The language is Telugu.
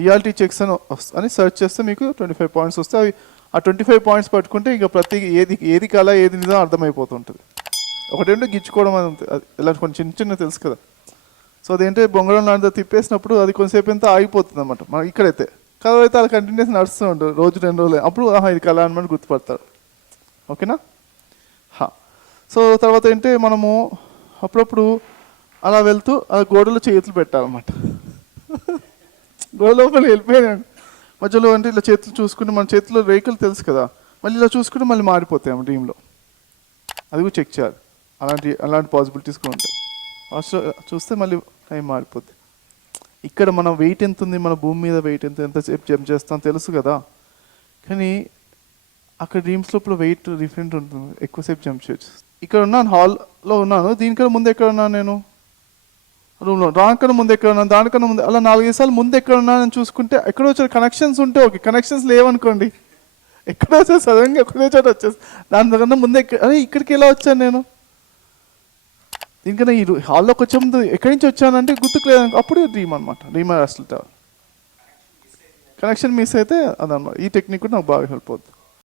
రియాలిటీ చెక్స్ అని అని సెర్చ్ చేస్తే మీకు ట్వంటీ ఫైవ్ పాయింట్స్ వస్తే అవి ఆ ట్వంటీ ఫైవ్ పాయింట్స్ పట్టుకుంటే ఇంకా ప్రతి ఏది ఏది కళ ఏది నిజం అర్థమైపోతుంటుంది. ఒకటేంటో గిచ్చుకోవడం అని అది ఇలాంటి కొంచెం చిన్న చిన్న తెలుసు కదా. సో అదేంటే బొంగడం లాంటిది తిప్పేసినప్పుడు అది కొంతసేపు ఎంత ఆగిపోతుంది అనమాట మన ఇక్కడైతే. కళ అయితే అలా కంటిన్యూస్ నడుస్తూ ఉంటారు రోజు రెండు రోజులు. అప్పుడు ఆహా ఇది కళ అనమాట గుర్తుపడతారు. ఓకేనా? హా. సో తర్వాత ఏంటంటే మనము అప్పుడప్పుడు అలా వెళ్తూ ఆ గోడలో చేతులు పెట్టాలన్నమాట. గోడ లోపల వెళ్ళిపోయాను మధ్యలో అంటే ఇలా చేతులు చూసుకుంటే మన చేతిలో రేకులు తెలుసు కదా మళ్ళీ ఇలా చూసుకుంటే మళ్ళీ మారిపోతాయి ఆ డ్రీమ్లో అది కూడా చెక్ చేయాలి. అలాంటి అలాంటి పాసిబిలిటీస్ కూడా ఉంటాయి. ఫస్ట్ చూస్తే మళ్ళీ టైం మారిపోద్ది. ఇక్కడ మన వెయిట్ ఎంత ఉంది మన భూమి మీద వెయిట్ ఎంత ఎంతసేపు జంప్ చేస్తాం తెలుసు కదా. కానీ అక్కడ డ్రీమ్స్ లోపల వెయిట్ డిఫరెంట్ ఉంటుంది. ఎక్కువసేపు జంప్ చేయొచ్చు. ఇక్కడ ఉన్నాను హాల్లో ఉన్నాను. దీనికన్నా ముందు ఎక్కడ ఉన్నాను నేను? రూమ్లో దానికన్నా ముందు ఎక్కడ ఉన్నాను దానికన్నా ముందు అలా నాలుగైదు సార్లు ముందు ఎక్కడ ఉన్నానని చూసుకుంటే ఎక్కడ వచ్చే కనెక్షన్స్ ఉంటే ఓకే కనెక్షన్స్ లేవనుకోండి. ఎక్కడ వచ్చారు సడన్గా ఒకే చోట వచ్చేసి దానికన్నా ముందే అరే ఇక్కడికి ఎలా వచ్చాను నేను? దీనికన్నా ఈ హాల్లోకి వచ్చే ముందు ఎక్కడి నుంచి వచ్చానంటే గుర్తుకు లేదనుకో అప్పుడే డ్రీమ్ అనమాట డ్రీమ్ అసలు కనెక్షన్ మిస్ అయితే అదనమాట. ఈ టెక్నిక్ కూడా నాకు బాగా హెల్ప్ అవుతుంది